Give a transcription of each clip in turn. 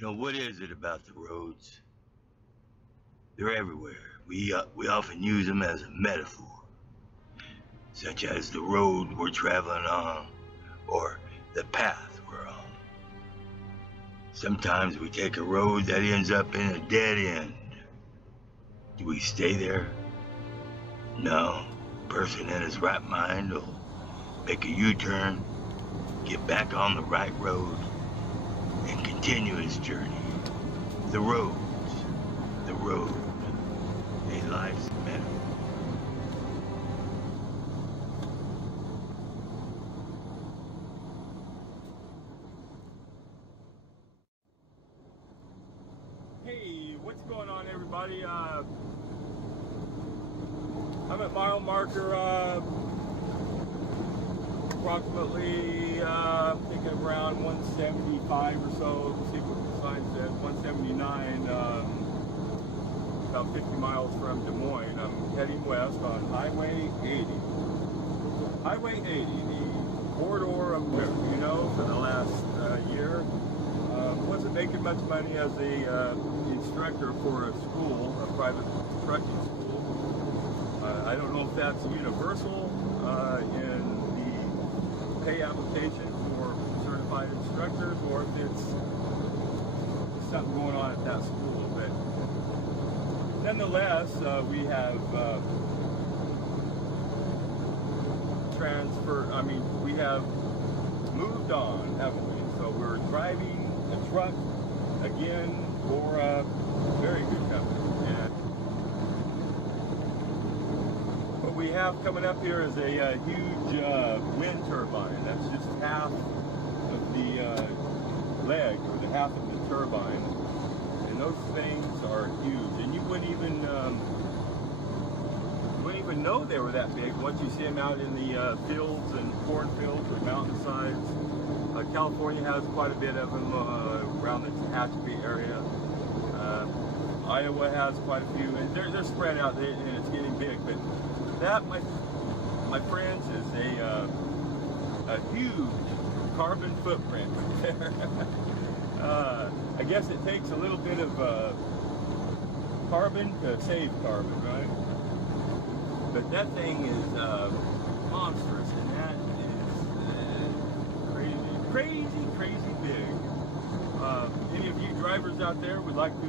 You know, what is it about the roads? They're everywhere. We often use them as a metaphor, such as the road we're traveling on or the path we're on. Sometimes we take a road that ends up in a dead end. Do we stay there? No. A person in his right mind will make a U-turn, get back on the right road, and continue his journey. The road, a life's metaphor. Hey, what's going on, everybody? I'm at mile marker approximately I think around 175 or so. Let's see what the sign says. 179, about 50 miles from Des Moines. I'm heading west on Highway 80. Highway 80, the corridor of, you know, for the last year. Wasn't making much money as a instructor for a school, a private trucking school. I don't know if that's universal in the pay application for certified instructors, or if it's something going on at that school. But nonetheless, we have we have moved on, haven't we? So we're driving a truck again for a very good company. And what we have coming up here is a huge wind turbine. That's just half of the leg, or the half of the turbine. And those things are huge. And you wouldn't even know they were that big once you see them out in the fields and cornfields or mountainsides. California has quite a bit of them around the Tehachapi area. Iowa has quite a few, and they're spread out, and it's getting big. But that, my friends, is a huge carbon footprint there. I guess it takes a little bit of carbon to save carbon, right? But that thing is monstrous, and that is crazy big. Any of you drivers out there would like to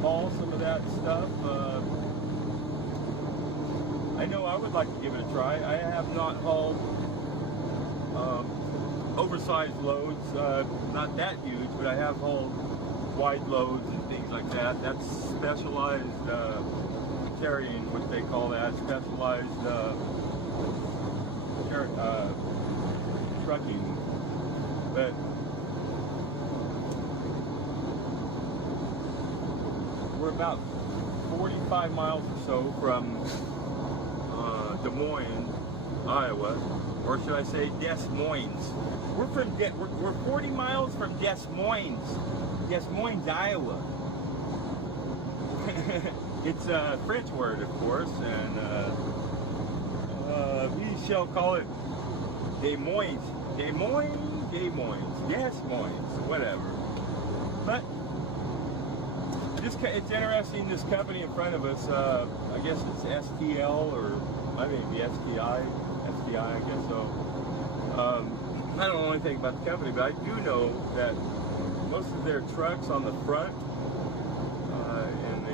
haul some of that stuff? I know I would like to give it a try. I have not hauled oversized loads, not that huge, but I have hauled wide loads and things like that. That's specialized carrying, what they call that, specialized trucking. But we're about 45 miles or so from Des Moines, Iowa, or should I say Des Moines. We're 40 miles from Des Moines, Iowa. It's a French word, of course, and we shall call it Des Moines, whatever. But it's interesting, this company in front of us, I guess it's STL, or I mean the STI, I guess so. I don't know anything about the company, but I do know that most of their trucks on the front and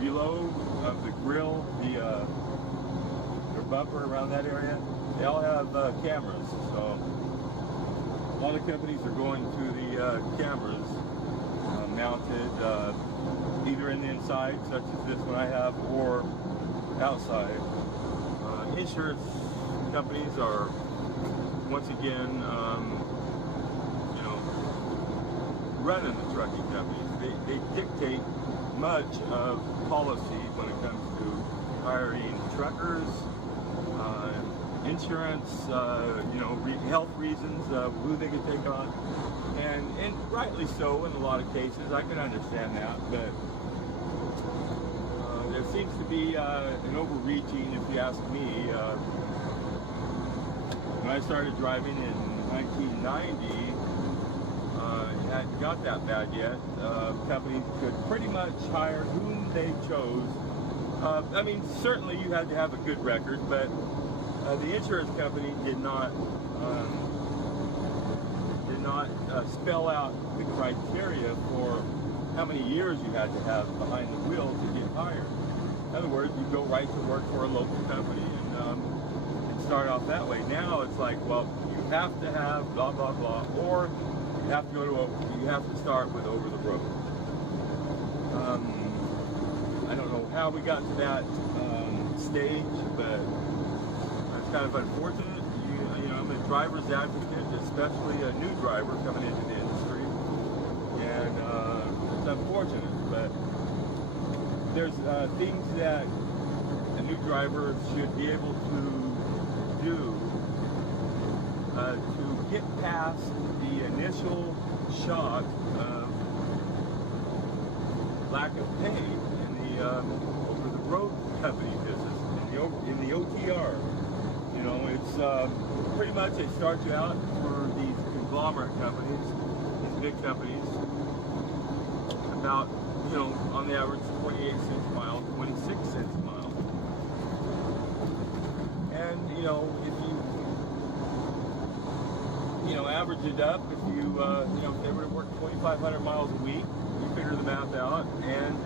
below of the grill, their bumper around that area, they all have cameras. So a lot of companies are going to the cameras mounted either in the inside, such as this one I have, or outside. Insurance companies are, once again, you know, running the trucking companies. They dictate much of policy when it comes to hiring truckers, insurance, you know, health reasons, who they can take on, and rightly so in a lot of cases. I can understand that, but there seems to be an overreaching, if you ask me. When I started driving in 1990, it had not that bad yet. Companies could pretty much hire whom they chose. I mean, certainly you had to have a good record, but the insurance company did not spell out the criteria for how many years you had to have behind the wheel to get hired. In other words, you go right to work for a local company and start off that way. Now it's like, well, you have to have blah blah blah, or you have to start with over the road. I don't know how we got to that stage, but it's kind of unfortunate. You know, I'm a driver's advocate, especially a new driver coming into the industry, and it's unfortunate, but there's things that a new driver should be able to do to get past the initial shock of lack of pay in the over-the-road company business, in the OTR. You know, it's pretty much they start you out for these conglomerate companies, these big companies, about, you know, on the average 28 cents a mile, 26 cents a mile. And, you know, if you know, average it up, if you, you know, if they were to work 2,500 miles a week, you figure the math out, and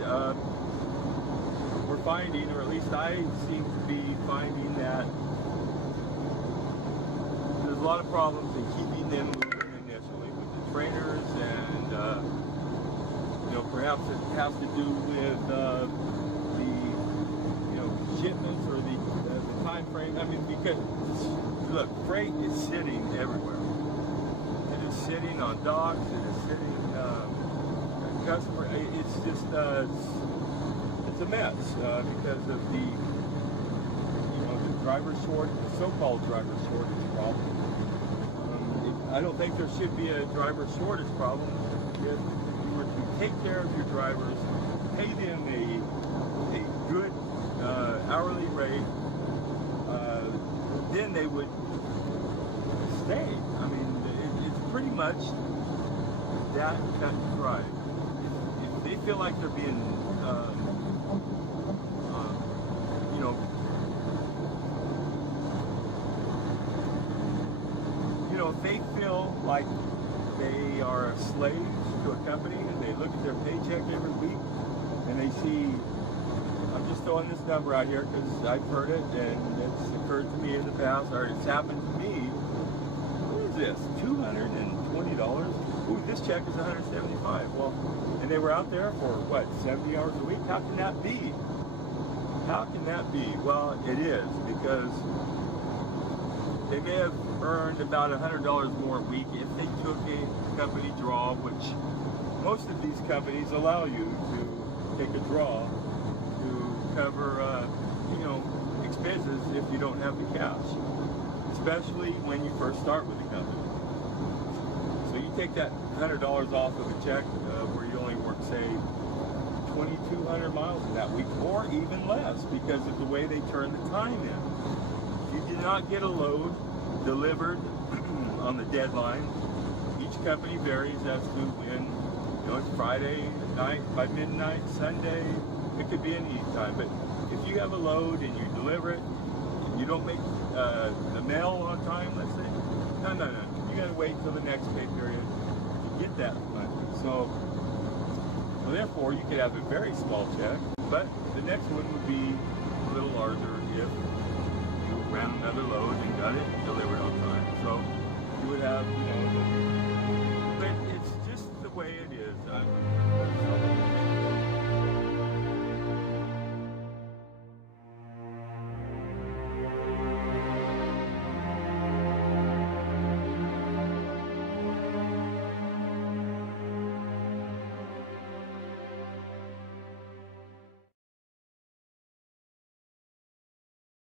we're finding, or at least I seem to be finding, that there's a lot of problems in keeping them moving initially with the trainers, and you know, perhaps it has to do with the, you know, shipments or the time frame. I mean, because look, freight is sitting everywhere. It is sitting on docks. It is sitting customer. It's just it's a mess because of the, you know, the driver shortage, the so-called driver shortage problem. I don't think there should be a driver shortage problem. If you were to take care of your drivers, pay them a good hourly rate, then they would stay. I mean, it's pretty much that cut and dry. If they feel like they're being, you know, if they feel like they are slaves to a company and they look at their paycheck every week and they see, I'm just throwing this number out here because I've heard it and it's occurred to me in the past, or it's happened to me. What is this? $220? Ooh, this check is $175. Well, and they were out there for what, 70 hours a week? How can that be? How can that be? Well, it is, because they may have earned about $100 more a week if they took a company draw, which most of these companies allow you to take a draw to cover, you know, expenses if you don't have the cash, especially when you first start with the company. So you take that $100 off of a check where you only work, say, 2,200 miles in that week, or even less, because of the way they turn the time in. If you did not get a load delivered on the deadline, each company varies as to when, you know, it's Friday night by midnight, Sunday, it could be any time, but if you have a load and you deliver it, you don't make the mail on time, let's say, no, you gotta wait till the next pay period to get that money. So therefore, you could have a very small check, but the next one would be a little larger if you ran another load and got it delivered on time. So you would have, you know, but it's just the way it is.